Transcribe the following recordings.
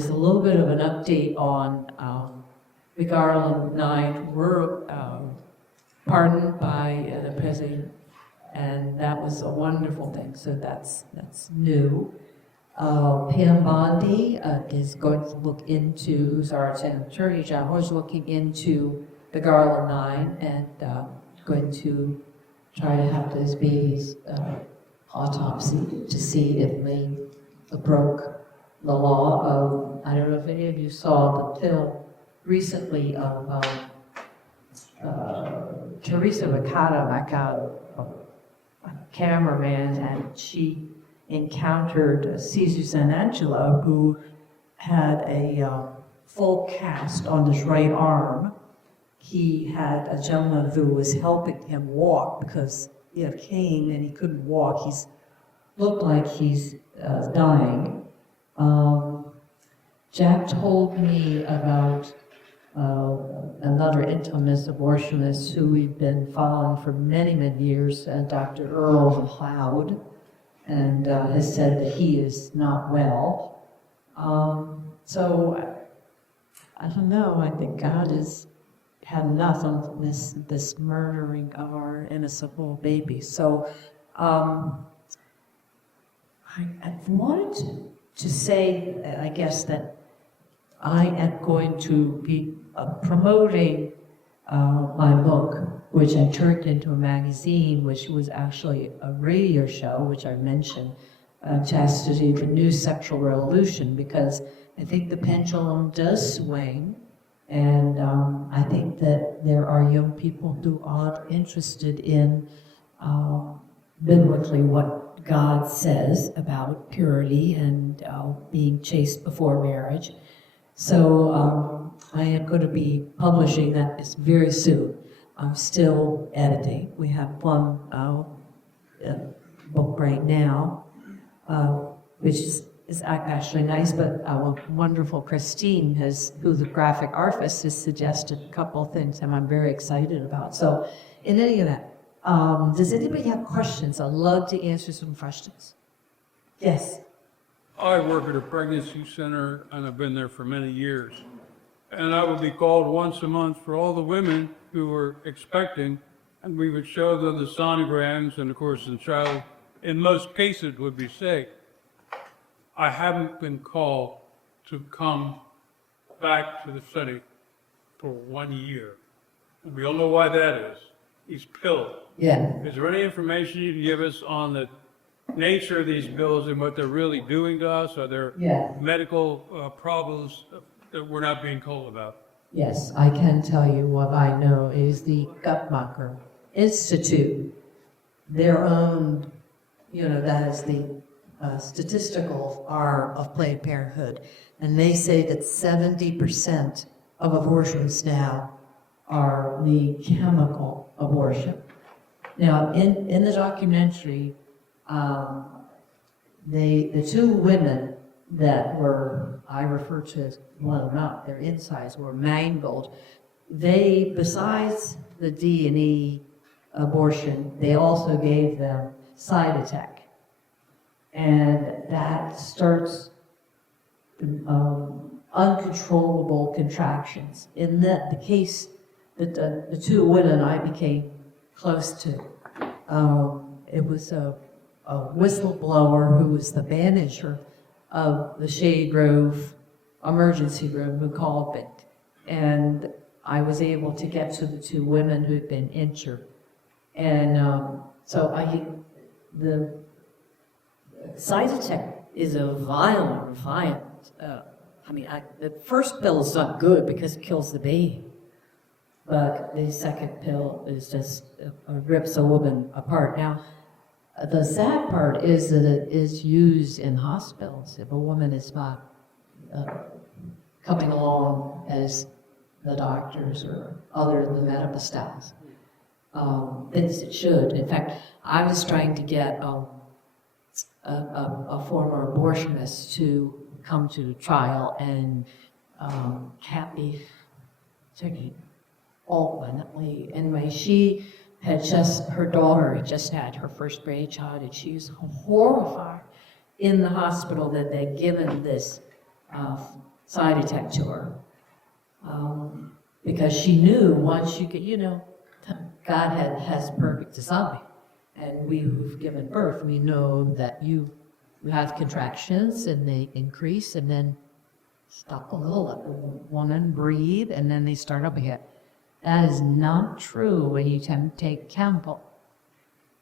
is a little bit of an update on the Garland 9 who were pardoned by the president, and that was a wonderful thing. So that's new. Pam Bondi is going to look into, who's our attorney general, is looking into the Garland 9 and going to try to have those babies autopsy to see if they broke the law of, I don't know if any of you saw the film recently of Teresa Macado, a cameraman, and she encountered Caesar Sanangelo, who had a full cast on his right arm. He had a gentleman who was helping him walk because he had a cane and he couldn't walk. He's looked like he's dying. Jack told me about another intimate abortionist who we've been following for many, many years, Dr. Earl McLeod, and has said that he is not well. So I don't know, I think God has had enough of this murdering of our innocent little babies. So I wanted to say, I guess, that I am going to be promoting my book, which I turned into a magazine, which was actually a radio show, which I mentioned, Chastity, the New Sexual Revolution, because I think the pendulum does swing, and I think that there are young people who are interested in biblically what God says about purity and being chaste before marriage. So I am going to be publishing that very soon. I'm still editing. We have one book right now, which is actually nice, but wonderful Christine, who's the graphic artist, has suggested a couple of things and I'm very excited about. So in any event, does anybody have questions? I'd love to answer some questions. Yes? I work at a pregnancy center and I've been there for many years. And I would be called once a month for all the women who were expecting, and we would show them the sonograms, and of course the child, in most cases, would be safe. I haven't been called to come back to the study for 1 year. And we all know why that is. These pills. Yeah. Is there any information you can give us on the nature of these pills and what they're really doing to us? Are there medical problems that we're not being told about? Yes, I can tell you what I know is the Guttmacher Institute, their own, that is the statistical arm of Planned Parenthood, and they say that 70% of abortions now are the chemical abortion. Now, in the documentary, the two women that were, I refer to as blown up, their insides were mangled. They, besides the D&E abortion, they also gave them Cytotec. And that starts uncontrollable contractions. In the case that the two women I became close to, it was a whistleblower who was the manager of the Shade Grove emergency room who called me. And I was able to get to the two women who'd been injured. And the Cytotec is a violent. The first pill is not good because it kills the baby. But the second pill is just rips a woman apart. Now, the sad part is that it is used in hospitals. If a woman is not coming along as the doctors or other the medical staff thinks it should. In fact, I was trying to get a former abortionist to come to the trial, and Kathy ultimately, anyway, she had her daughter had just had her first grandchild, and she was horrified in the hospital that they'd given this side attack to her. Because she knew once you get, God has perfect design. And we who've given birth, we know that you have contractions and they increase and then stop a little, let the woman breathe, and then they start up again. That is not true when you take chemical.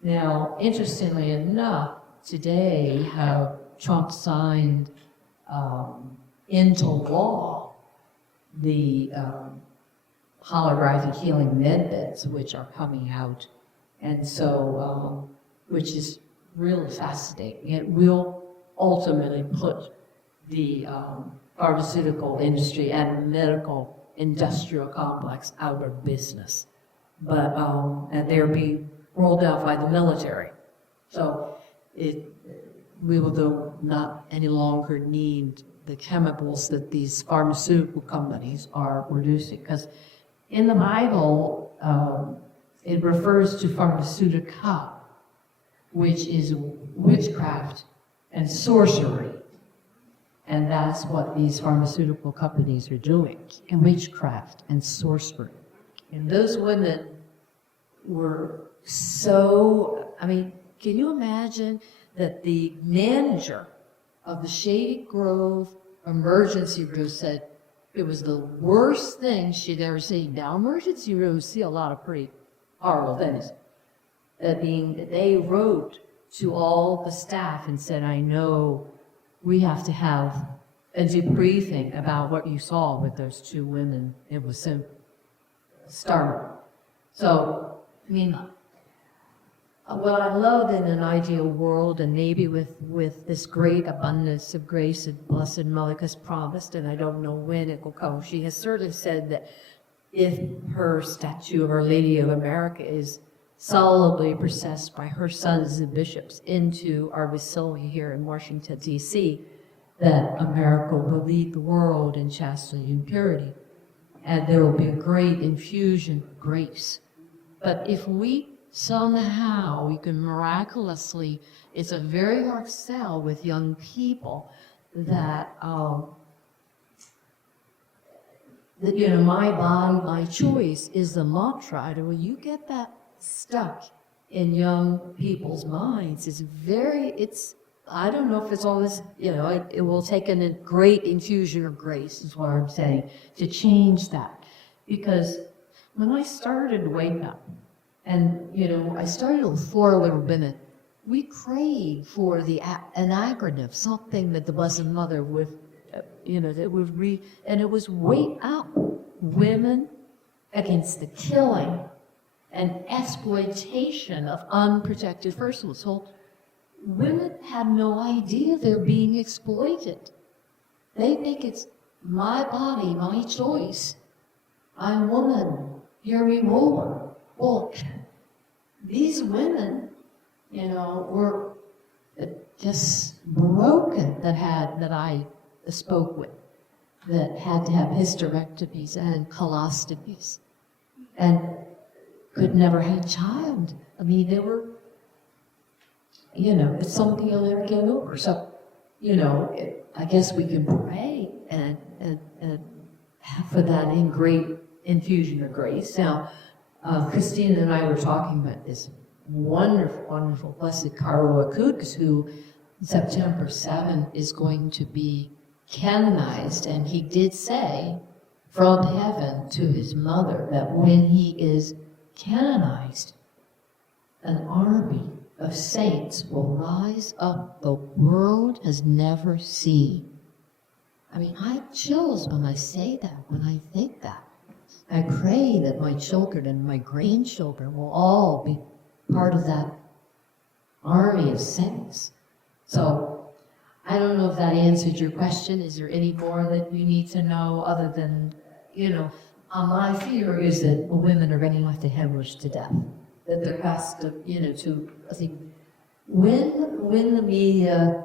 Now, interestingly enough, today, how Trump signed into law the holographic healing med beds, which are coming out, and so, which is really fascinating. It will ultimately put the pharmaceutical industry and medical industrial complex out of business. But, and they're being rolled out by the military. So we will not any longer need the chemicals that these pharmaceutical companies are producing. Because in the Bible, it refers to pharmaceutica, which is witchcraft and sorcery. And that's what these pharmaceutical companies are doing, and witchcraft and sorcery. And those women were so, can you imagine that the manager of the Shady Grove emergency room said it was the worst thing she'd ever seen. Now, emergency rooms see a lot of pretty horrible things. That they wrote to all the staff and said, I know we have to have a debriefing about what you saw with those two women. It was so startling. So, what I loved in an ideal world, and maybe with this great abundance of grace that Blessed Mother has promised, and I don't know when it will come, she has certainly said that if her statue of Our Lady of America is solemnly processed by her sons and bishops into our basilica here in Washington, D.C., that America will lead the world in chastity and purity, and there will be a great infusion of grace. But if we somehow, we can miraculously, it's a very hard sell with young people that, my body, my choice is the mantra. When you get that stuck in young people's minds, I don't know if it's always, it will take a great infusion of grace, is what I'm saying, to change that. Because when I started to wake up, and, I started with 4 little women, we prayed for an acronym, something that the Blessed Mother would, that would read, and it was wake up, women against the killing and exploitation of unprotected persons. So women have no idea they're being exploited. They think it's my body, my choice. I'm woman, hear me roar. Well, these women, were just broken that I spoke with, that had to have hysterectomies and colostomies, and could never have a child. They were, it's something you'll never get over. So, I guess we can pray and for that great infusion of grace. Now, Christine and I were talking about this wonderful, wonderful Blessed Carlo Acutis, who September 7 is going to be canonized, and he did say from heaven to his mother that when he is canonized, an army of saints will rise up the world has never seen. I have chills when I say that, when I think that. I pray that my children and my grandchildren will all be part of that army of saints. So, I don't know if that answered your question. Is there any more that you need to know other than, my fear is that women are going to have to hemorrhage to death. That there has to, I think, when the media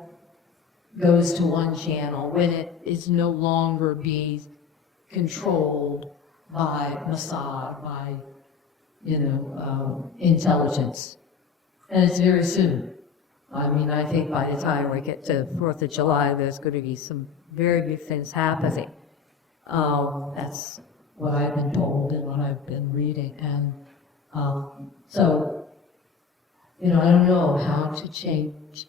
goes to one channel, when it is no longer being controlled by Mossad, by, intelligence. And it's very soon. I mean, I think by the time we get to 4th of July, there's going to be some very big things happening. That's what I've been told and what I've been reading. And so, I don't know how to change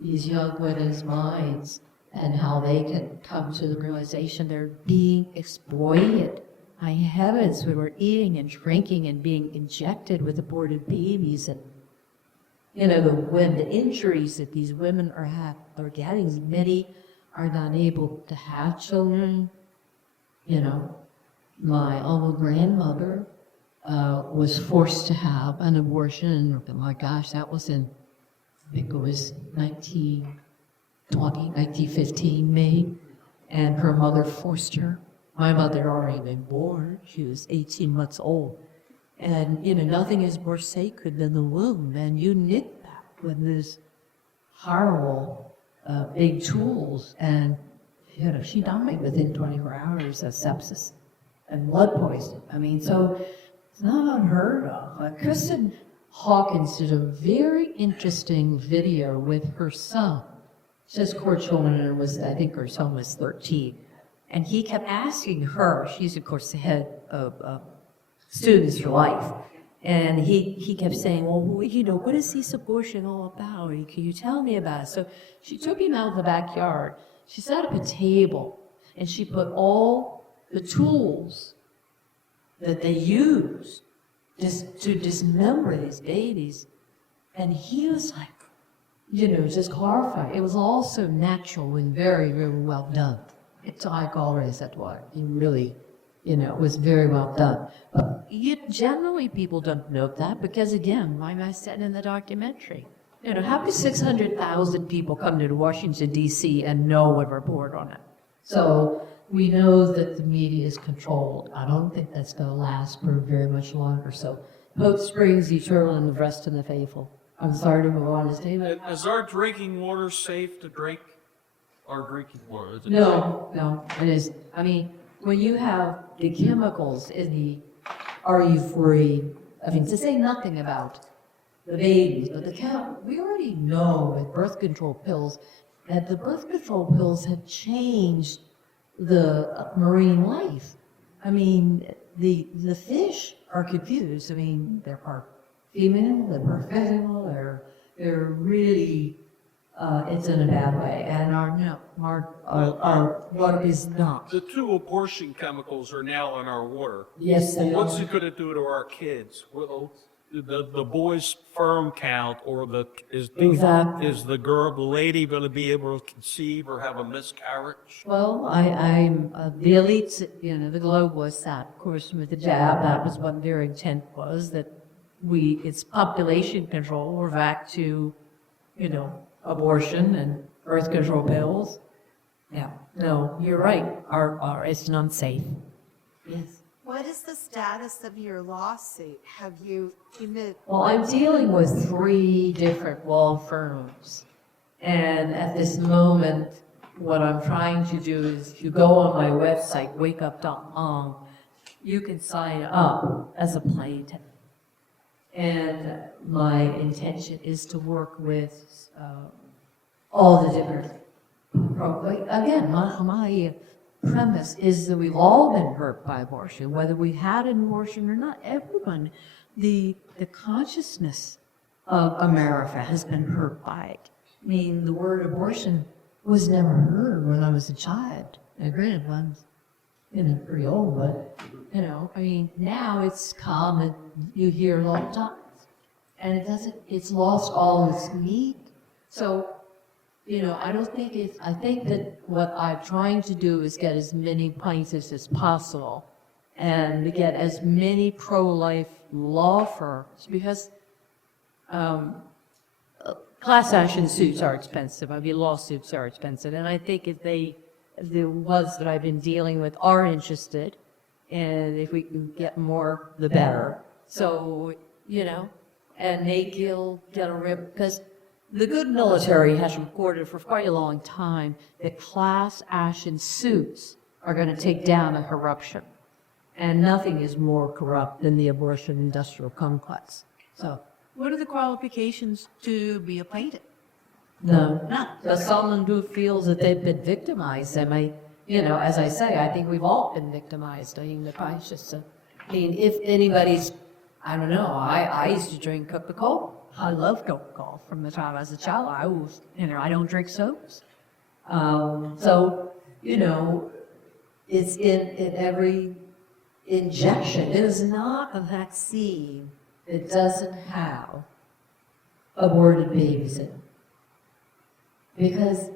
these young women's minds and how they can come to the realization they're being exploited. My heavens, we were eating and drinking and being injected with aborted babies, and when the injuries that these women are getting, many are not able to have children. My own grandmother was forced to have an abortion. Oh my gosh, that was I think it was 1915 May, and her mother forced her. My mother had already been born. She was 18 months old. And, nothing is more sacred than the womb. And you knit that with these horrible big tools. And, she died within 24 hours of sepsis and blood poisoning. I mean, so it's not unheard of. Kristen Hawkins did a very interesting video with her son. Just core children, and I think her son was 13. And he kept asking her, she's of course the head of Students for Life, and he kept saying, well, what is this abortion all about? Can you tell me about it? So she took him out of the backyard, she set up a table, and she put all the tools that they use to dismember these babies. And he was like, just horrified. It was all so natural and very, very well done. It's like always that way. It really, it was very well done. But generally people don't know that because, again, like I said in the documentary, how do 600,000 people come to Washington, D.C. and know what report on it? So we know that the media is controlled. I don't think that's going to last for very much longer. So hope springs eternal in the rest of the faithful. I'm sorry to move on. Is our drinking water safe to drink? Our drinking water? Is it No, it is. I mean, when you have the chemicals in the RU4, to say nothing about the babies, but we already know with birth control pills that the birth control pills have changed the marine life. I mean, the fish are confused. I mean, they're part female, they're part female, they're really, it's in a bad way. And our water is not. The 2 abortion chemicals are now in our water. Yes, they What's are. it going to do to our kids? Well, the boy's sperm count, or Exactly. is the lady going to be able to conceive or have a miscarriage? Well, I'm the elites, the globe was that, of course, with the jab. That was what their intent was, that it's population control. We're back to, abortion and birth control pills. Yeah, no, you're right. It's unsafe. Yes. What is the status of your lawsuit? Have you Well, I'm dealing with 3 different law firms. And at this moment, what I'm trying to do is, if you go on my website, wakeup.com, you can sign up as a plaintiff. And my intention is to work with all the different, again, my premise is that we've all been hurt by abortion, whether we had an abortion or not. Everyone, the consciousness of America has been hurt by it. I mean, the word abortion was never heard when I was a child. And granted, I'm pretty old, but, now it's common. You hear it all the time. And it's lost all its meat. So, I think that what I'm trying to do is get as many plaintiffs as possible and to get as many pro-life law firms, because class action suits are expensive. Lawsuits are expensive. And I think if the ones that I've been dealing with are interested, and if we can get more, the better. So, and they get a rip, because the good military has reported for quite a long time that class action suits are going to take down a corruption. And nothing is more corrupt than the abortion industrial complex. So, What are the qualifications to be a plaintiff? No. No. But someone who feels that they've been victimized, as I say, I think we've all been victimized. I mean, it's just if anybody's, I don't know, I used to drink Coca-Cola. I love Coca-Cola from the time I was a child. I was, I don't drink sodas. So, it's in every injection. It is not a vaccine that doesn't have aborted babies in it. Because,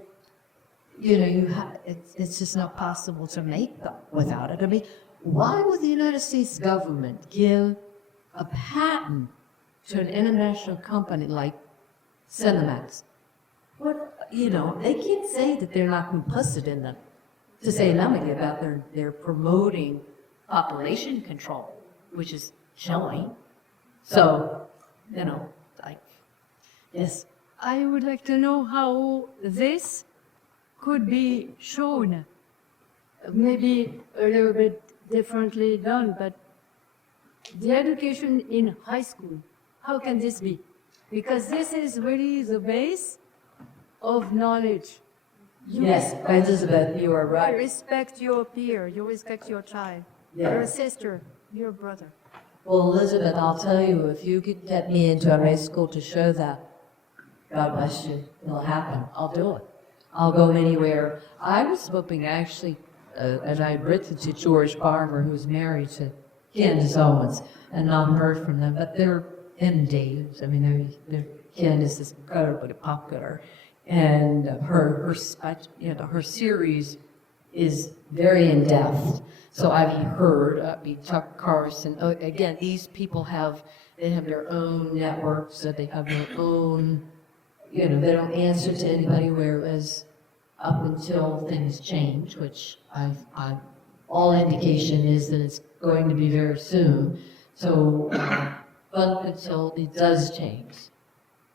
it's just not possible to make them without it. I mean, why would the United States government give a patent to an international company like Cinemax? They can't say that they're not complicit in them. To say nothing about their promoting population control, which is killing. So, yes. I would like to know how this could be shown, maybe a little bit differently done, but the education in high school, how can this be? Because this is really the base of knowledge. Yes, Elizabeth, you are You right. respect your peer, you respect your child, Yes. your sister, your brother. Well, Elizabeth, I'll tell you, if you could get me into a high school to show that, God bless you, it'll happen. I'll do it. I'll go anywhere. I was hoping actually, and I'd written to George Barber, who's married to Candace Owens, and not heard from them, but they're inundated. I mean, Candace is incredibly popular, and her series is very in depth. So I've heard, Tucker Carlson. Again, these people they have their own networks, so they have their own. They don't answer to anybody, whereas up until things change, which all indication is that it's going to be very soon. So, but until it does change,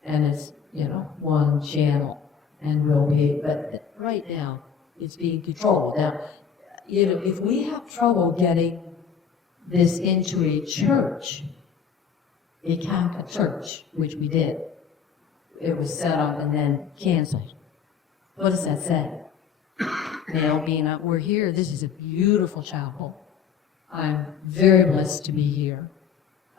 and it's, one channel, and will be, but right now, it's being controlled. Now, if we have trouble getting this into a church, a Catholic church, which we did, it was set up and then canceled. What does that say? We're here. This is a beautiful chapel. I'm very blessed to be here.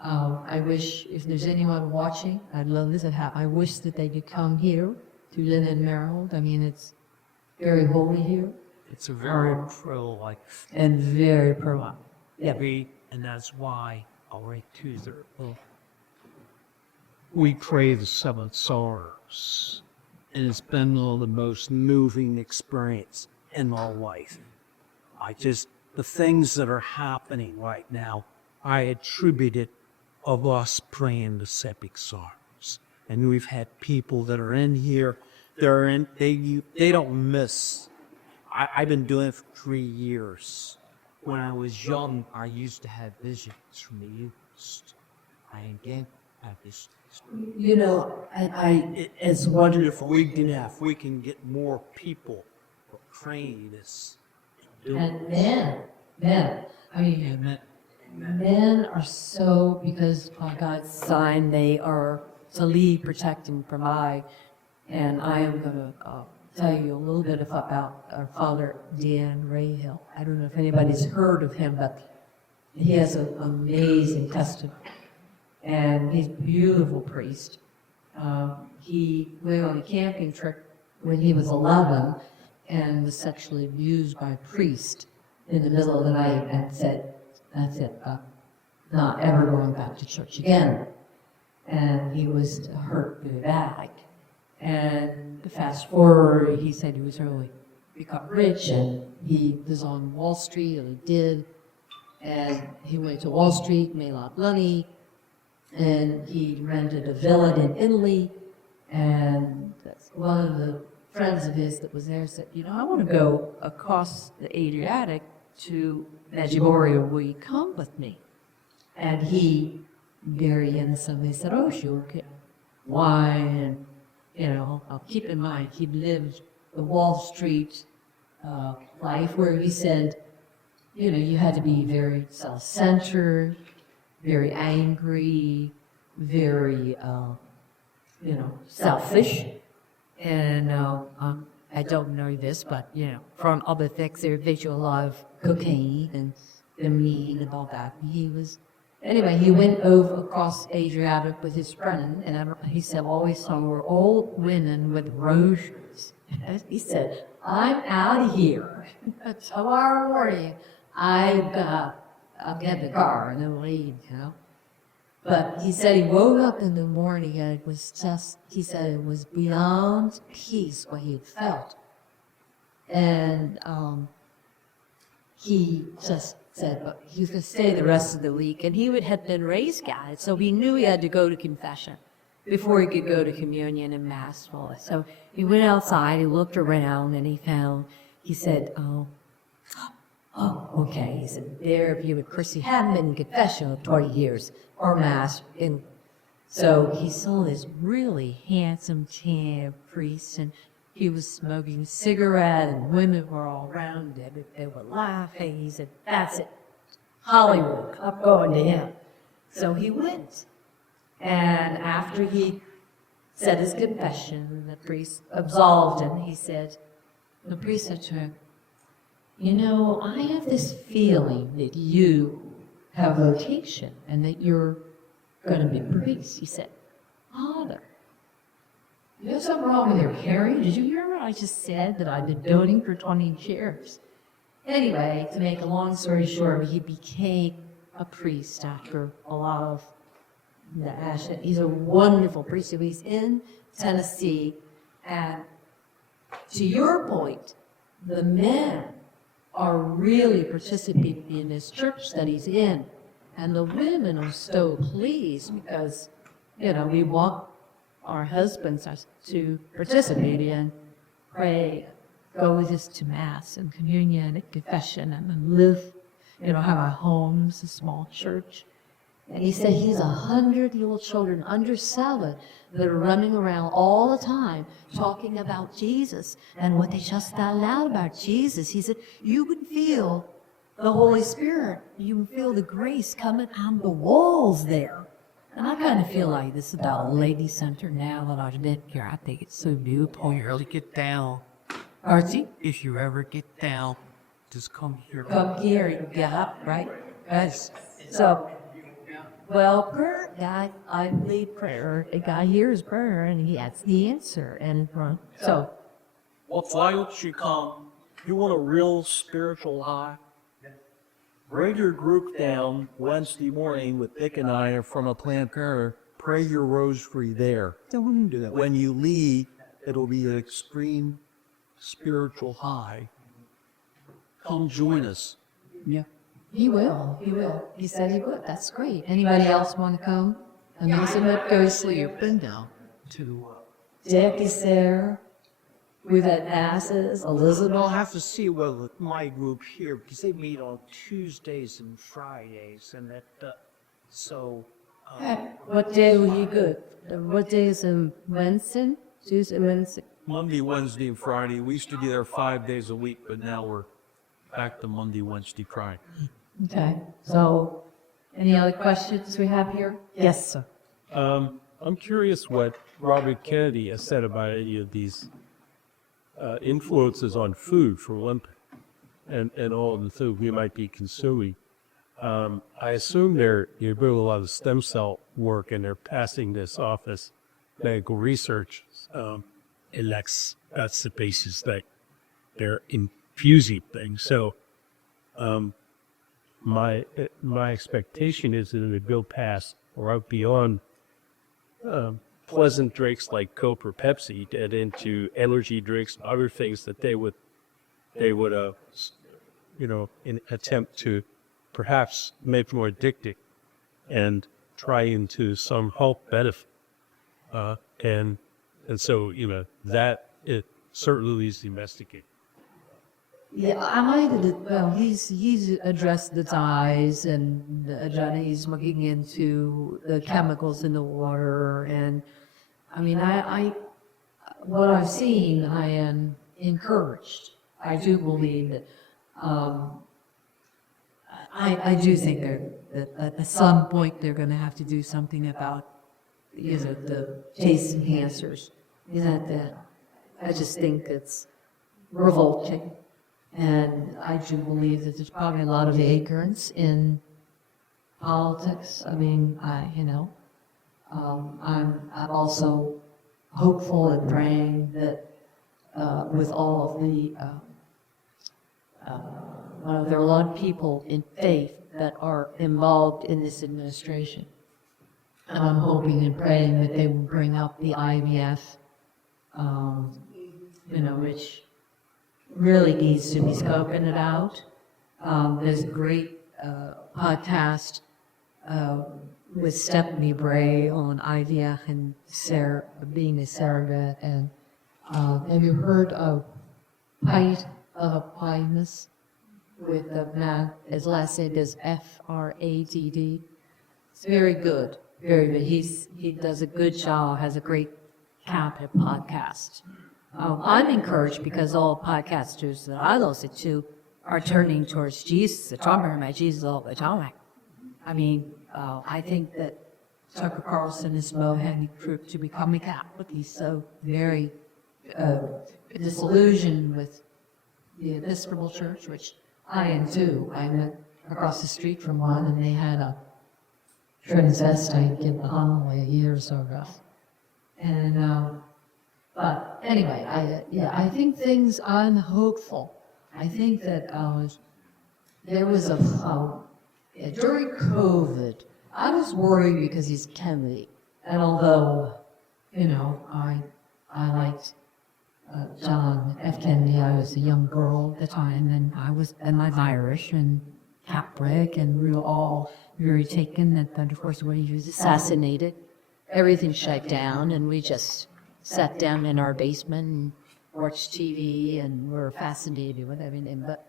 I wish, if there's anyone watching, I'd love this. I wish that they could come here to live in Maryland. I mean, it's very holy here It's a very pro-life. and very pro-life. Yeah. And that's why I'll write to there. We pray the seven sorrows, and it's been one of the most moving experience in my life. The things that are happening right now, I attribute it of us praying the seven sorrows. And we've had people that are in here, they don't miss. I've been doing it for 3 years. When I was young, I used to have visions from the youth. I again have visions. It's wonderful if we can get more people praying this. And men, men are so, because by God's sign, they are to lead, protect, and provide. And I am going to tell you a little bit about our Father Dan Rayhill. I don't know if anybody's heard of him, but he has an amazing testimony. And he's a beautiful priest. He went on a camping trip when he was 11 and was sexually abused by a priest in the middle of the night and said, that's it, not ever going back to church again. And he was hurt really bad. And fast forward, he said he was really become rich, and he was on Wall Street, and he did. And he went to Wall Street, made a lot of money, and he rented a villa in Italy. And that's one of the friends of his that was there said, I want to go across the Adriatic to Medjugorje. Will you come with me? And he very innocently said, oh, sure. Why? And, I'll keep in mind, he lived the Wall Street life where he said, you had to be very self-centered, very angry, very, selfish. And I don't know this, but you know, from other things, they visual a lot of cocaine and the meat and all that. Anyway, he went over across Adriatic with his friend, and he said all he saw were old women with roses. He said, "I'm out of here. Tomorrow morning, I'll get in the car and then leave, you know." But he said he woke up in the morning and it was just, he said it was beyond peace what he had felt. And he just said but he was going to stay the rest of the week. And he had been raised Catholic, so he knew he had to go to confession before he could go to communion and mass. So he went outside, he looked around, and he said, oh, okay. He said, there, if you would, Christy hadn't been in confession in 20 years, or mass. And so he saw this really handsome tan priest, and he was smoking a cigarette, and women were all around him. They were laughing. He said, that's it. Hollywood, I'm going to him. So he went. And after he said his confession, the priest absolved him. The priest said to him, you know, I have this feeling that you have vocation and that you're going to be a priest. He said, Father, there's something wrong with your hearing. Did you hear what I just said, that I've been doting for 20 years? Anyway, to make a long story short, he became a priest after a lot of the action. He's a wonderful priest. He's in Tennessee. And to your point, the men are really participating in this church that he's in. And the women are so pleased because, you know, we want our husbands to participate in, pray, go with us to Mass and communion and confession and then live, you know, have our homes, a small church. And he said he's 100 little children under 7 that are running around all the time talking about Jesus and what they just found out about Jesus. He said, you can feel the Holy Spirit. You can feel the grace coming on the walls there. And I kind of feel like this is about a lady center now that I've been here. I think it's so beautiful. You really get down. Archie, If you ever get down, just come here. come here and get up, right? Yes. So, well, prayer, God, I lead prayer. God hears prayer and he has the answer. And so, Well, why don't you come? You want a real spiritual high? Bring your group down Wednesday morning with Dick and I from a Planned Parenthood. Pray your rosary there. Don't do that. When you leave, it'll be an extreme spiritual high. Come join us. Yeah. he will. He will. He said he would. That's great. Anybody else want to come? Elizabeth, go sleep. Been down to, Dick is there. We've had masses. Elizabeth. I'll have to see whether my group here, because they meet on Tuesdays and Fridays, and that, so, What day were you good? What day is it? Wednesday? Tuesday, Wednesday? Monday, Wednesday, and Friday. We used to be there 5 days a week, but now we're back to Monday, Wednesday, Friday. Okay. So, any other questions we have here? Yes, sir. I'm curious what Robert Kennedy has said about any of these influences on food, for one thing, and all of the food we might be consuming. I assume you're doing a lot of stem cell work and they're passing this off as medical research. And that's the basis that they're infusing things. So my expectation is that it will pass or out beyond pleasant drinks like Coke or Pepsi and into energy drinks and other things that they would attempt to perhaps make more addictive and try into some health benefit. And so, that it certainly needs to investigate. Yeah, he's addressed the dyes and he's looking into the chemicals in the water. And I mean, what I've seen, I am encouraged. I do believe that, I do think that at some point they're going to have to do something about, the taste enhancers. I just think it's revolting. And I do believe that there's probably a lot of ignorance in politics. I mean, I'm also hopeful and praying that with all of the, there are a lot of people in faith that are involved in this administration. And I'm hoping and praying that they will bring up the IVF, which really needs to be scoping it out. There's a great podcast with Stephanie Bray on IVF and being a surrogate. And have you heard of Pidness with the man? His last name is Fradd. It's very good, very good. He does a good job. Has a great Catholic podcast. I'm encouraged because all podcasters that I listen to are turning towards Jesus. They're talking about Jesus all the time. I mean, I think that Tucker Carlson is motivating group to become a Catholic. He's so very disillusioned with the Episcopal Church, which I am too. I went across the street from one, and they had a transvestite give a homily a year or so ago. And but anyway, I think things I'm hopeful. I think that there was during COVID, I was worried because he's Kennedy, and although I liked John F. Kennedy, I was a young girl at the time, and I was Irish and Catholic, and we were all very taken that of course when he was assassinated, everything shut down, and we just sat down in our basement and watched TV and were fascinated with everything. But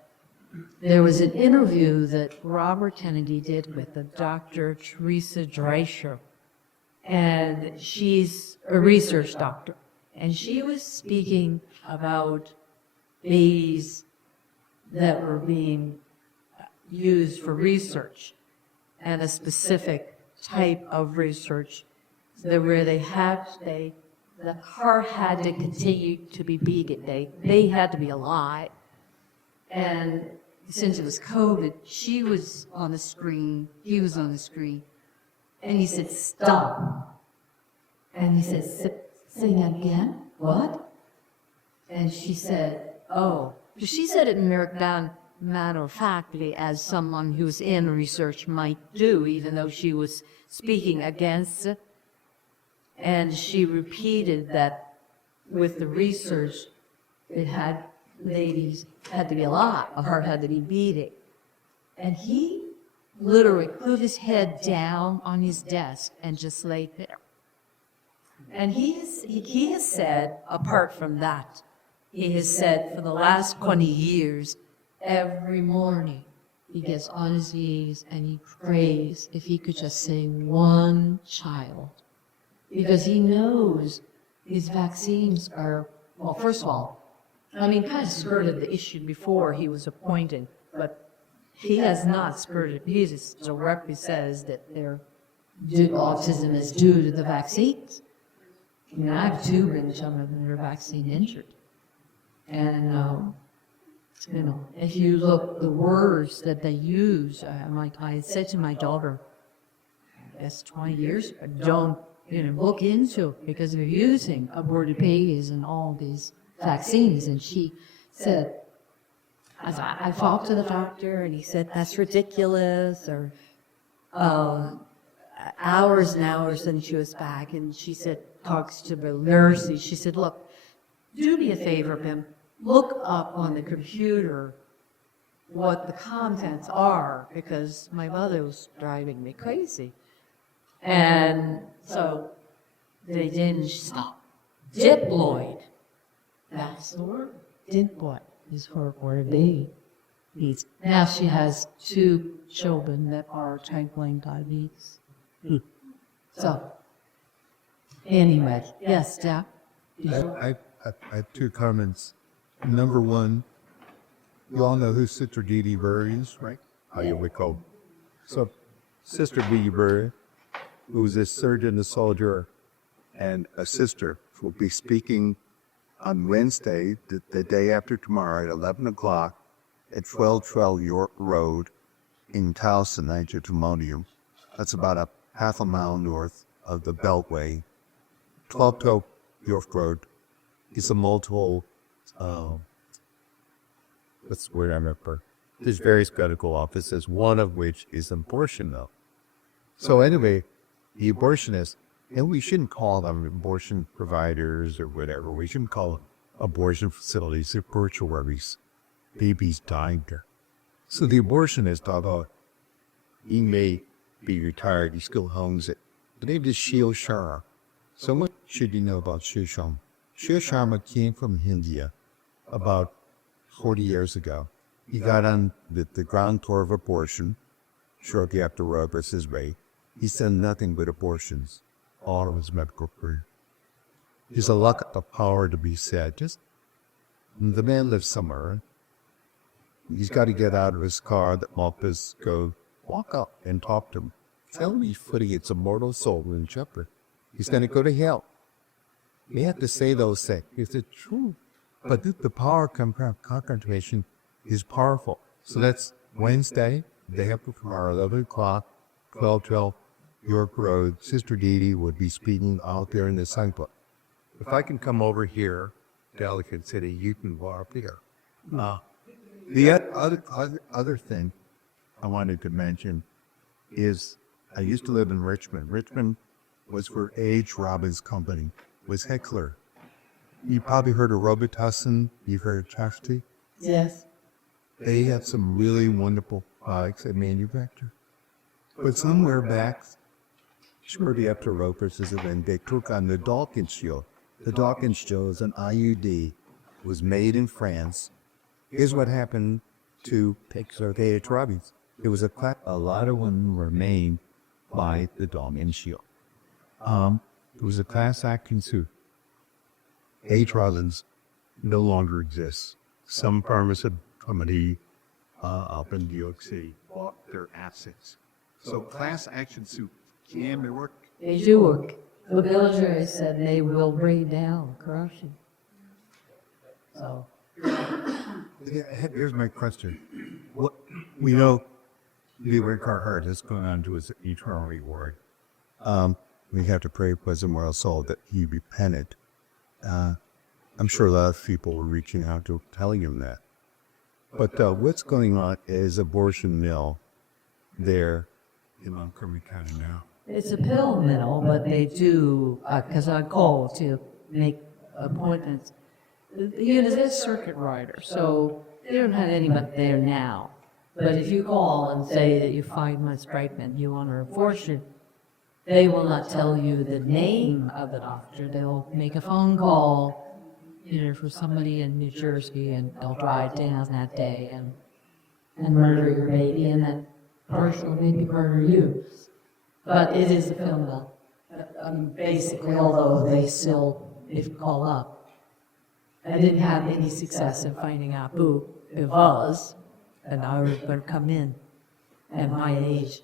there was an interview that Robert Kennedy did with the Dr. Teresa Dreicher, and she's a research doctor, and she was speaking about babies that were being used for research and a specific type of research where the heart had to continue to be beating. They had to be alive. And since it was COVID, she was on the screen, he was on the screen, and he said, "Stop." And he said, "Say that again? What?" And she said, "Oh." She said it in matter-of-factly, as someone who's in research might do, even though she was speaking against it. And she repeated that with the research, ladies had to be alive, a heart had to be beating. And he literally put his head down on his desk and just laid there. And he has said, apart from that, he has said for the last 20 years, every morning, he gets on his knees and he prays if he could just save one child. Because he knows these vaccines are, well, first of all, kind of skirted the issue before he was appointed, but he has not skirted. He just directly says that autism is due to the vaccines. I mean, I have 2 grandchildren that are vaccine injured. And, if you look, the words that they use, I said to my daughter, that's 20 years, don't, look into it because they're using aborted babies and all these vaccines. And she said, I talked to the doctor and he said, that's ridiculous, or hours and hours, and she was back and she said, talks to the nurse, she said, look, do me a favor, Pim, look up on the computer what the contents are, because my mother was driving me crazy. And so they didn't stop. Diploid, that's the word. Diploid is her word babies. Now she has 2 children that are type 1 diabetes. So, anyway, yes, Jack? I have 2 comments. Number 1, you all know who Sister Dee Dee Burry is, right? How you would call. So, Sister Dee Dee Burry, who is a surgeon, a soldier, and a sister, will be speaking on Wednesday, the day after tomorrow at 11 o'clock at 1212 York Road in Towson, Nigeria. That's about a half a mile north of the Beltway. 1212 York Road is a multiple, that's the word I remember. There's various medical offices, one of which is abortion, though. So anyway, the abortionists, and we shouldn't call them abortion providers or whatever. We shouldn't call them abortion facilities. They're mortuaries. Babies dying there. So the abortionist, although he may be retired, he still owns it. The name is Shio Sharma. So what should you know about Shio Sharma? Shio Sharma came from India about 40 years ago. He got on the ground floor of abortion shortly after Roe versus Wade. He's done nothing but abortions all of his medical career. There's a lot of power to be said. Just the man lives somewhere. He's got to get out of his car. The office, go walk up and talk to him. Tell him he's putting its immortal soul in jeopardy. He's going to go to hell. We have to say those things. It's the truth. But the power of concentration is powerful. So that's Wednesday, day after tomorrow, 11 o'clock, 1212 York Road. Sister Dee Dee would be speaking out there in the sunblock. If I can come over here to Ellicott City, you can go up here. The other thing I wanted to mention is I used to live in Richmond. Richmond was for H. Robbins Company, was Heckler. You probably heard of Robitussin. You've heard of Chastity. Yes. They have some really wonderful products they manufacture. But somewhere back, shortly after Roe versus Wade, they took on the Dawkins Shield. The Dawkins Shield is an IUD, was made in France. Here's what happened to H. Robbins. It was a lot of women were made by the Dawkins Shield. It was a class action suit. H. Robbins no longer exists. Some pharmaceutical company up in New York City bought their assets. So class action suit can work. They do work. The villager said they will bring down corruption. So, Here's my question. What we know Leroy Carhart has gone on to his eternal reward. We have to pray for his immortal soul that he repented. I'm sure a lot of people were reaching out to telling him that. But what's going on is abortion mill there in Montgomery County now. it's a pill mill, but they do, because I call to make appointments. You know, there's circuit rider, so they don't have anybody there now. But if you call and say that you're 5 months pregnant, you want an abortion, they will not tell you the name of the doctor. They'll make a phone call, you know, for somebody in New Jersey, and they'll drive down that day and murder your baby, and that person will maybe murder you. But it is a pill mill. Basically, although they still, if you call up, I didn't have any success in finding out who it was, and I was going to come in at my age.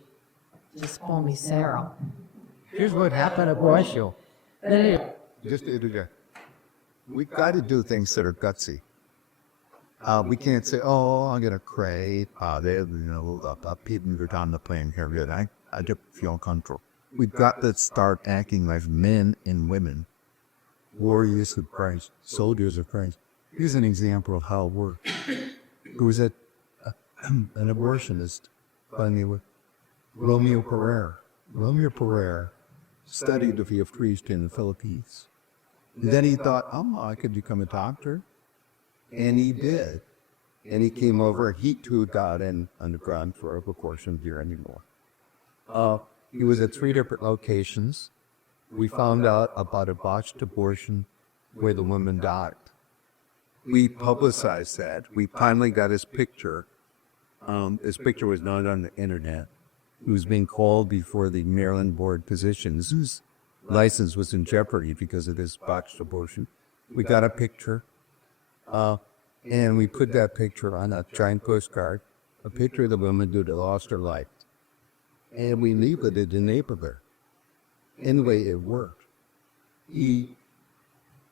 Just call me Sarah. Here's what happened at Borsio. But anyway, Just we've got to do things that are gutsy. We can't say, "Oh, I'm gonna crave." People are on the plane here. Good. I just feel comfortable. We've got to start acting like men and women, warriors of Christ, soldiers of Christ. Here's an example of how it works. There was an abortionist, funny with Romeo Pereira. Romeo Pereira studied to be a priest in the Philippines. And then he thought, "Oh, I could become a doctor." And he did. And he came over, he too got in underground for abortion here anymore. He was at 3 different locations. We found out about a botched abortion where the woman died. We publicized that. We finally got his picture. His picture was not on the internet. He was being called before the Maryland Board of Physicians, whose license was in jeopardy because of this botched abortion. We got a picture. And we put that picture on a giant postcard, a picture of the woman who lost her life. And we labeled it enabled her. Anyway, it worked. He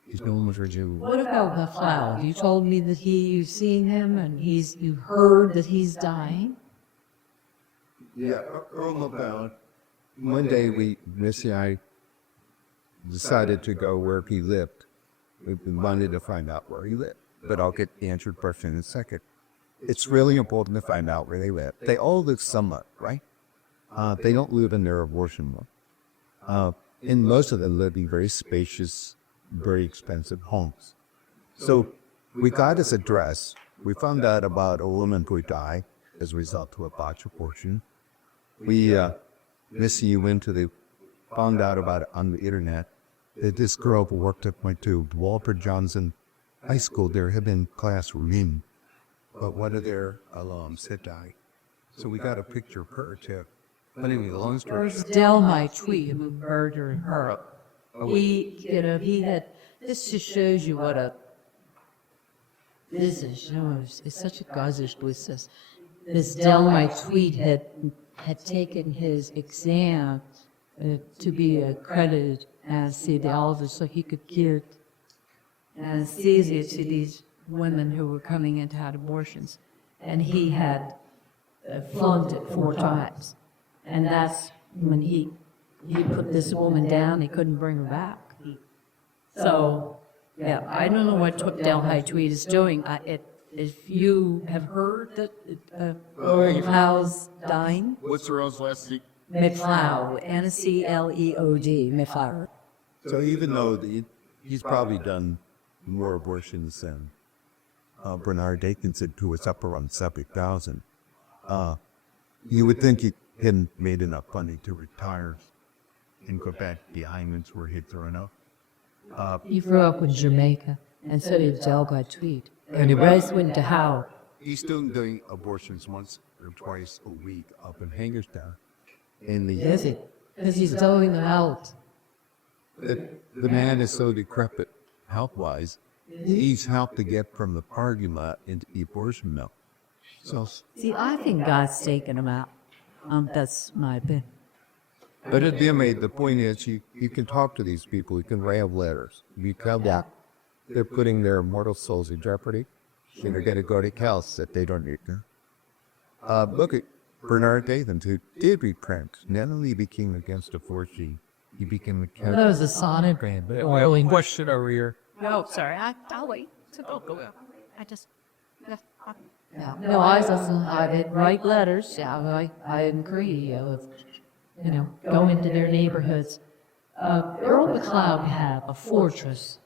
He's known for you. What about McLeod? You told me that you've seen him and you heard that he's dying. Yeah, Earl McLeod. One day Missy and I decided to go where he lived. We wanted to find out where he lived, but I'll get the answered question in a second. It's really important to find out where they live. They all live somewhat, right? They don't live in their abortion room. And most of them live in very spacious, very expensive homes. So we got his address. We found out about a woman who died as a result of a botched abortion. Missy found out about it on the internet. That this girl who went to Walter Johnson High School there had been class reading, but one of their alums had died. So we got a picture of her too. But anyway, the long story There's Del, my tweet, who murdered her. He had, this just shows you what this is, it's such a gauzish business. This Del, my tweet, had taken his exam to be accredited anesthesiologist so he could give anesthesia to these women who were coming in to have abortions. And he had flunked it 4 times. And that's when he put this woman down, he couldn't bring her back. So, yeah, I don't know what Delhi Tweed is doing. If you have heard that McLeod's dying. What's Earl's last name? McLeod, N-C-L-E-O-D, McLeod. So even though he's probably done more abortions than Bernard Dickinson, who was up around 70,000, you would think he hadn't made enough money to retire and go back to the islands where he'd thrown up. He grew up in Jamaica, and so did Ellicott Tweed. And he both went to Howard. He's still doing abortions once or twice a week up in Hagerstown. And the Because he's throwing them out. the man is so decrepit health-wise, he's helped to get from the parking lot into the abortion mill. So, See, I think God's taken him out. That's my opinion. but at the end, the point is, you can talk to these people. You can write letters. You tell them they're putting their immortal souls in jeopardy, and they're going to go to hell that they don't need to. Look at Bernard Dathans, who did repent. Not only became against abortion, he became a That was a sonogram, but really. Question over here. No, sorry, I'll wait. Go. I just, No, I'd write letters. Yeah, I agree. Go into their neighborhoods. Earl McLeod had a fortress.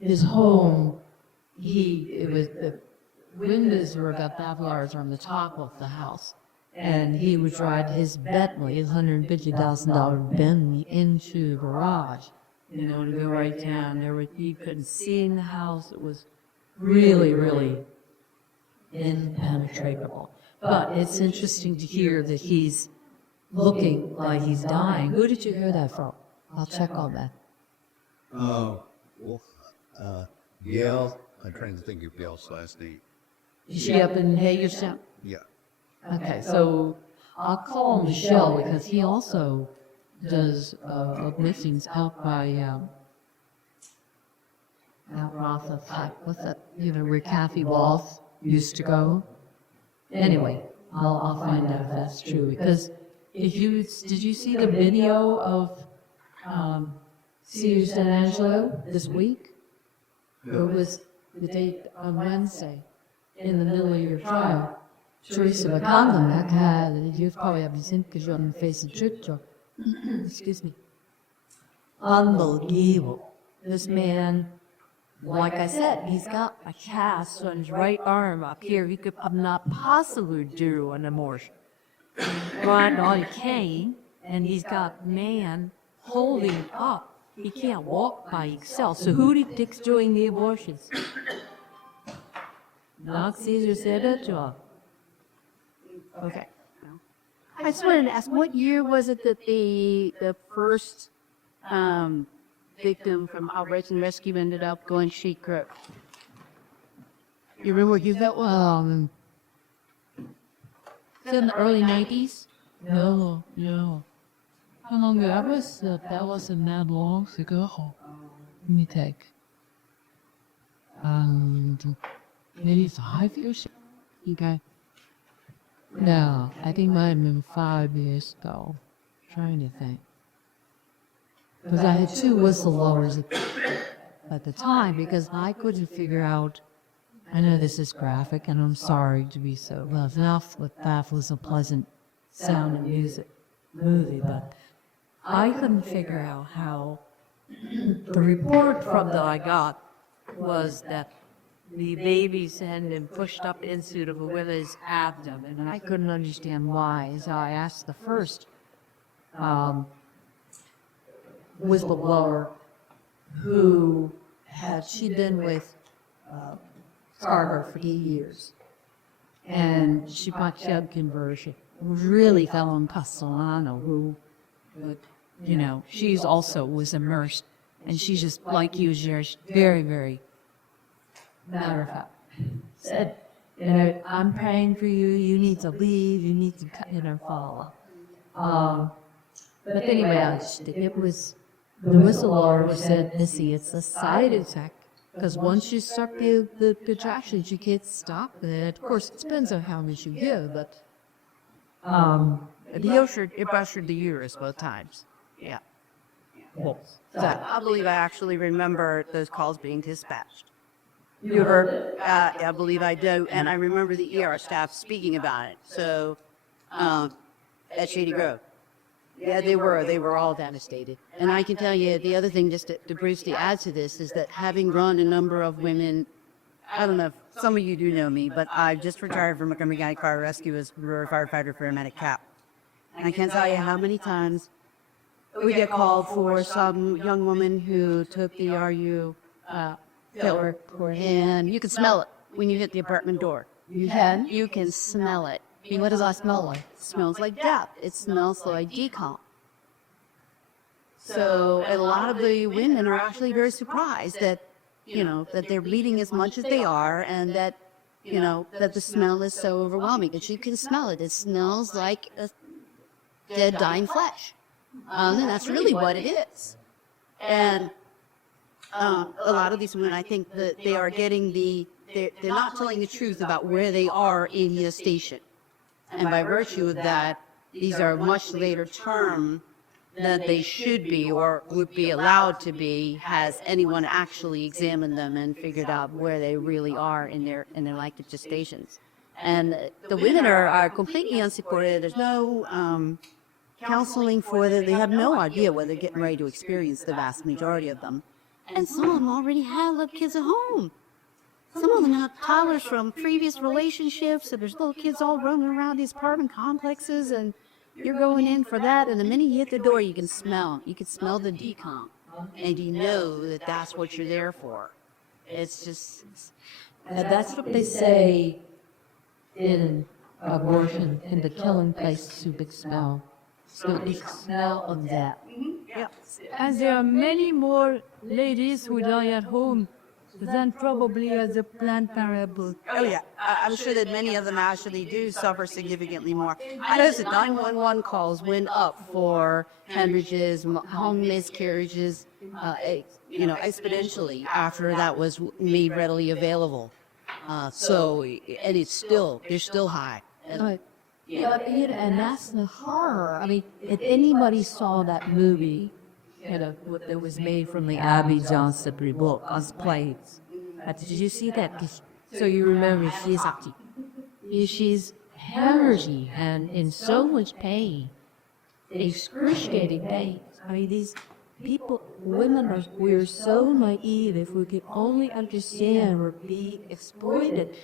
His home, the windows were about that large on the top of the house. And he would ride his Bentley, his $150,000 Bentley, into the garage, to go right down. You couldn't see in the house. It was really, really impenetrable. But it's interesting to hear that he's looking like he's dying. Who did you hear that from? I'll check on that. Gail, I'm trying to think of Gail's last name. Is she up in Hagerstown? Yeah. Okay, so I'll call Michelle because he also does missings out by out Rotha, what's that? Where Kathy Walsh used to go. Anyway, I'll find out if that's true because did you see the video of Cedar San Angelo this week? It was the date on Wednesday in the middle of your trial. Teresa McConville, you probably haven't seen because you're on the face of Twitter. Excuse me. Unbelievable. This man, like I said, he's got a cast on his right arm up here. He could not possibly do an abortion. Riding on a cane, and he's got man holding up. He can't walk by himself. So who do you think's doing the abortions? Not Caesar said it to him. Okay. I just wanted to ask, what year was it that the first victim from Operation Rescue ended up going sheet crook? You remember what you felt? It's in the early 90s? No. How long ago? That wasn't that long ago. Let me take. Maybe 5 years ago. Okay. No, I think might have been 5 years ago. Trying to think. Because I had two whistleblowers at the time because I couldn't figure out. I know this is graphic, and I'm sorry to be so. Well, enough with that was a pleasant sound and music movie, but I couldn't figure out how. The report from that I got was that the baby's had been pushed up into the woman's abdomen, and I couldn't understand why. So I asked the first whistleblower she'd been with Carter for 8 years, and she bought Chubb conversion. Really fell on Castellano, who, she's also was immersed, and she's just like you, Jerry, very, very matter of fact. Said, I'm praying for you. You need to leave. You need to, follow. But anyway, it was the whistleblower who said, Missy, it's a side effect. Because once you start the contractions, you can't stop it. Of course, it depends on how much you give, but it pressured the uterus both times. Yeah. So I believe I actually remember those calls being dispatched. You heard? I believe I do, and I remember the ER staff speaking about it. So, at Shady Grove. Yeah, they were all devastated. And I can tell you, the other thing, just to briefly add to this, is that having run a number of women, I don't know if some of you do know me, but I just retired from Montgomery County Fire Rescue as a firefighter for a medic cap. And I can't tell you how many times we get called for some young woman who took the RU filler, and you can smell it when you hit the apartment door. You can? You can smell it. I mean, what does that smell like? It smells like death. It smells like decomp. So a lot of the women are actually very surprised that, that they're bleeding as much as they are, and that, that the smell is so overwhelming. But you can smell it. It smells like a dead, dying flesh. And that's really what it is. And a lot of these women, I think that they are getting they're not telling the truth about where they are in gestation. And by virtue of that, these are much later term than they should be or would be allowed to be, has anyone actually examined them and figured out where they really are in their lactic gestations. And the women are completely unsupported. There's no counseling for them. They have no idea what they're getting ready to experience, the vast majority of them. And some of them already have little kids at home. Some of them have toddlers from previous relationships, and there's little kids all running around these apartment complexes, and you're going in for that, and the minute you hit the door, you can smell the decomp, and you know that that's what you're there for. It's just... And that's what they say in abortion, in the killing place, to big smell. So the smell of death. Yeah. And there are many more ladies who die at home than probably at the Planned Parenthood. Oh, yeah. I'm sure that many of them actually do suffer significantly more. I noticed that 911 calls went up for hemorrhages, home miscarriages, exponentially after that was made readily available. And they're still high. And that's the horror. I mean, if anybody saw that movie, that was made from the Abby Johnson book on planes. Did you see that? So you remember she's hemorrhaging and in so much pain, excruciating pain. I mean, these we're so naive. If we could only understand we're being exploited.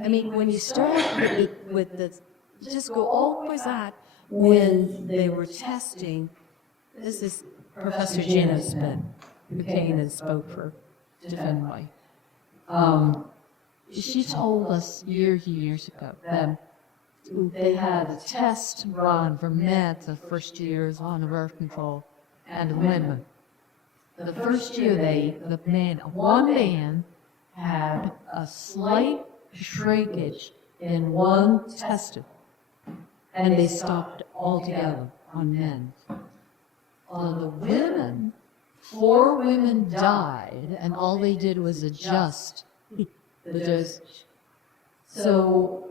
I mean, when you start just go all the way back when they were testing, this is Professor Gina Smith, who came and spoke for Defend Life. She told us years ago that they had a test run for men the first years on the birth control and women. The first year one man had a slight shrinkage in one testicle, and they stopped altogether on men. On the women, 4 women died, and all they did was adjust the dosage. So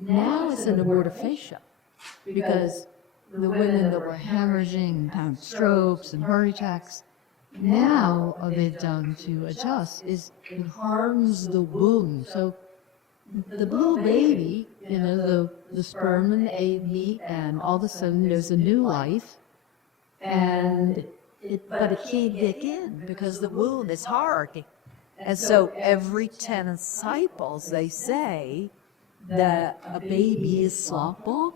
now it's an abortifacient because The women that were hemorrhaging, having strokes and heart attacks, now all they've done to adjust is it hardens the womb. So the little baby, the sperm and the egg meet, and all of a sudden there's a new life, but it can't get in because the womb is hard. And so every 10 cycles, they say that a baby is slothful.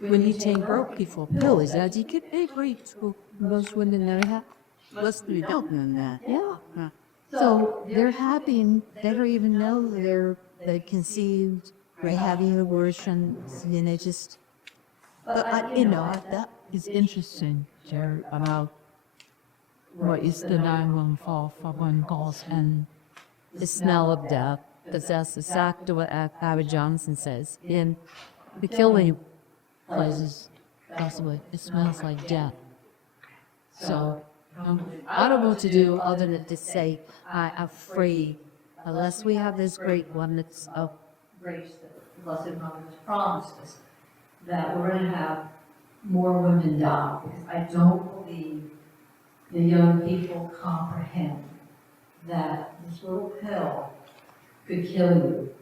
When you take birth control pill, is that you get a great to most women that have? Must be helping in that. Yeah. so they're having, They don't even know they conceived, they're having abortions, just, that is interesting, Jerry, about what is the 911 calls and The smell of death, because that's exactly what Abby Johnson says. In the killing places, possibly, it smells like death. So, I don't know what to do other than to say, I'm free, unless we have this great one that's of grace that the Blessed Mother has promised us, that we're going to have more women die. Because I don't believe the young people comprehend that this little pill could kill you.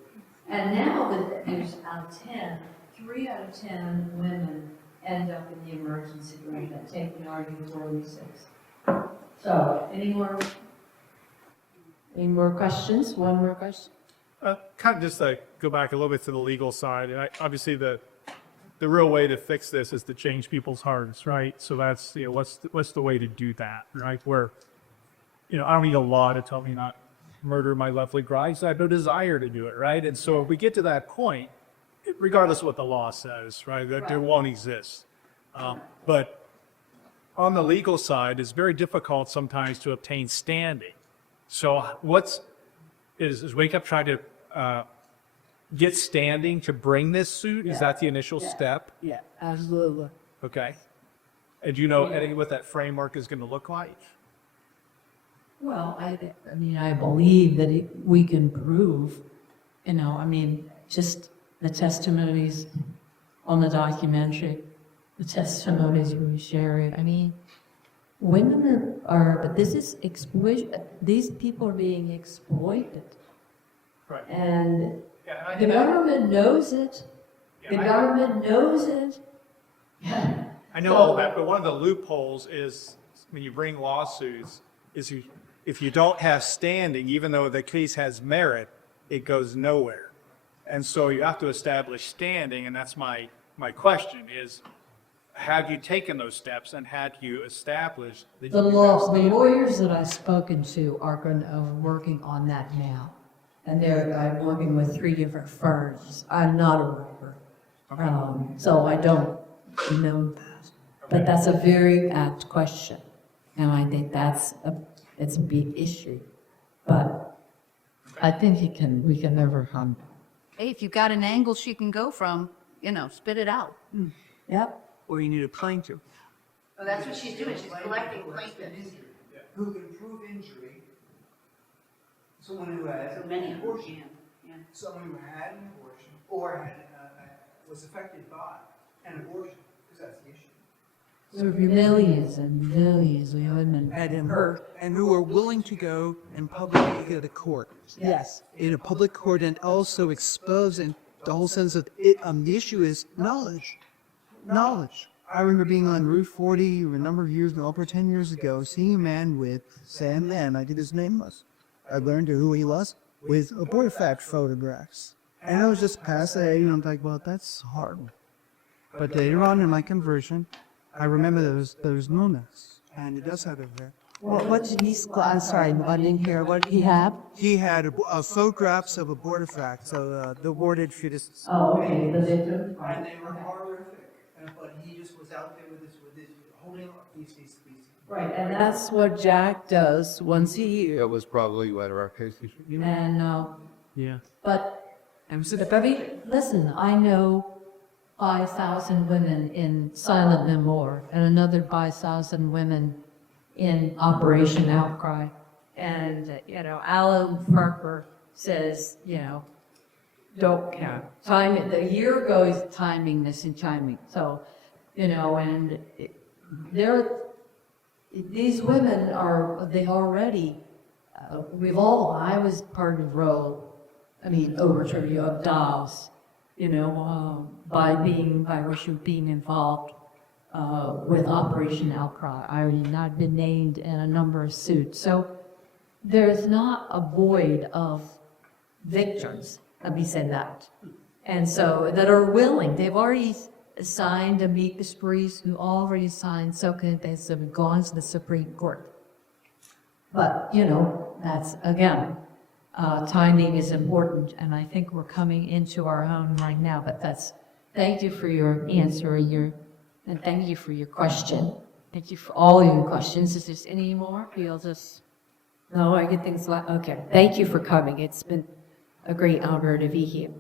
And now that there's out of 10, 3 out of 10 women end up in the emergency room that take the RU-46. So, any more questions? One more question? Kind of just to go back a little bit to the legal side, and obviously the real way to fix this is to change people's hearts, right? So that's, what's the way to do that, right? Where, I don't need a law to tell me not murder my lovely bride, so I have no desire to do it, right? And so if we get to that point, regardless of what the law says, right, that there won't exist. But on the legal side, it's very difficult sometimes to obtain standing. So is Wake Up trying to get standing to bring this suit? Is that the initial step? Yeah, absolutely. Okay. And do you know any what that framework is going to look like? Well, I believe that we can prove, just the testimonies on the documentary, the testimonies we share. Women but this is these people are being exploited. Right. And the government knows it. The government knows it. I know all that, but one of the loopholes is when you bring lawsuits, is if you don't have standing, even though the case has merit, it goes nowhere. And so you have to establish standing, and that's my question is, have you taken those steps and had you established that The you have standing? lawyers that I've spoken to are working on that now. And I'm working with 3 different firms. I'm not a lawyer. So I don't know that. But that's a very apt question. And I think it's a big issue. But I think we can overcome it. hey, if you've got an angle she can go from, spit it out. Yep. Or you need a plaintiff. Well, that's what she's doing, she's collecting plaintiffs. Who can prove injury, someone who has So many an of them abortion, can, someone who had an abortion, or had, was affected by an abortion, because that's the issue. there are millions and millions of women Had him hurt, and who are willing to go and publicly go to court. Yes. In a public court, and also exposing the whole sense of it. The issue is knowledge. Knowledge. I remember being on Route 40 a number of years ago, over 10 years ago, seeing a man with Sam Man, I think his name was. I learned who he was with abortifact photographs. And I was just passe, I'm like, well, that's horrible. But later on in my conversion, I remember those moments, and it does have it there. What did he, I'm sorry, I didn't hear, what did he have? He had photographs of abortifacts, so the aborted fetuses. Oh, okay, the victim. And they were horrific, but he just was out there with his holding up these. Right, and that's what Jack does once a year. That was probably what our case is. And, Yeah. but, listen, I know 5,000 women in Silent No More and another 5,000 women in Operation Outcry. And, Alan Parker says, you know, don't count. Time, the year goes timing this and chiming. So, you know, and these women are, they already, I was part of overturning of Dobbs, you know, by virtue of being involved with Operation Outcry. I already not been named in a number of suits. So there's not a void of victims, let me say that. And so that are willing, they've already signed amicus briefs, who already signed, so they've gone to the Supreme Court. But, you know, that's, again, timing is important, and I think we're coming into our own right now, but thank you for your answer, and thank you for your question. Thank you for all your questions. Is there any more? No, I get things okay. Thank you for coming. It's been a great honor to be here.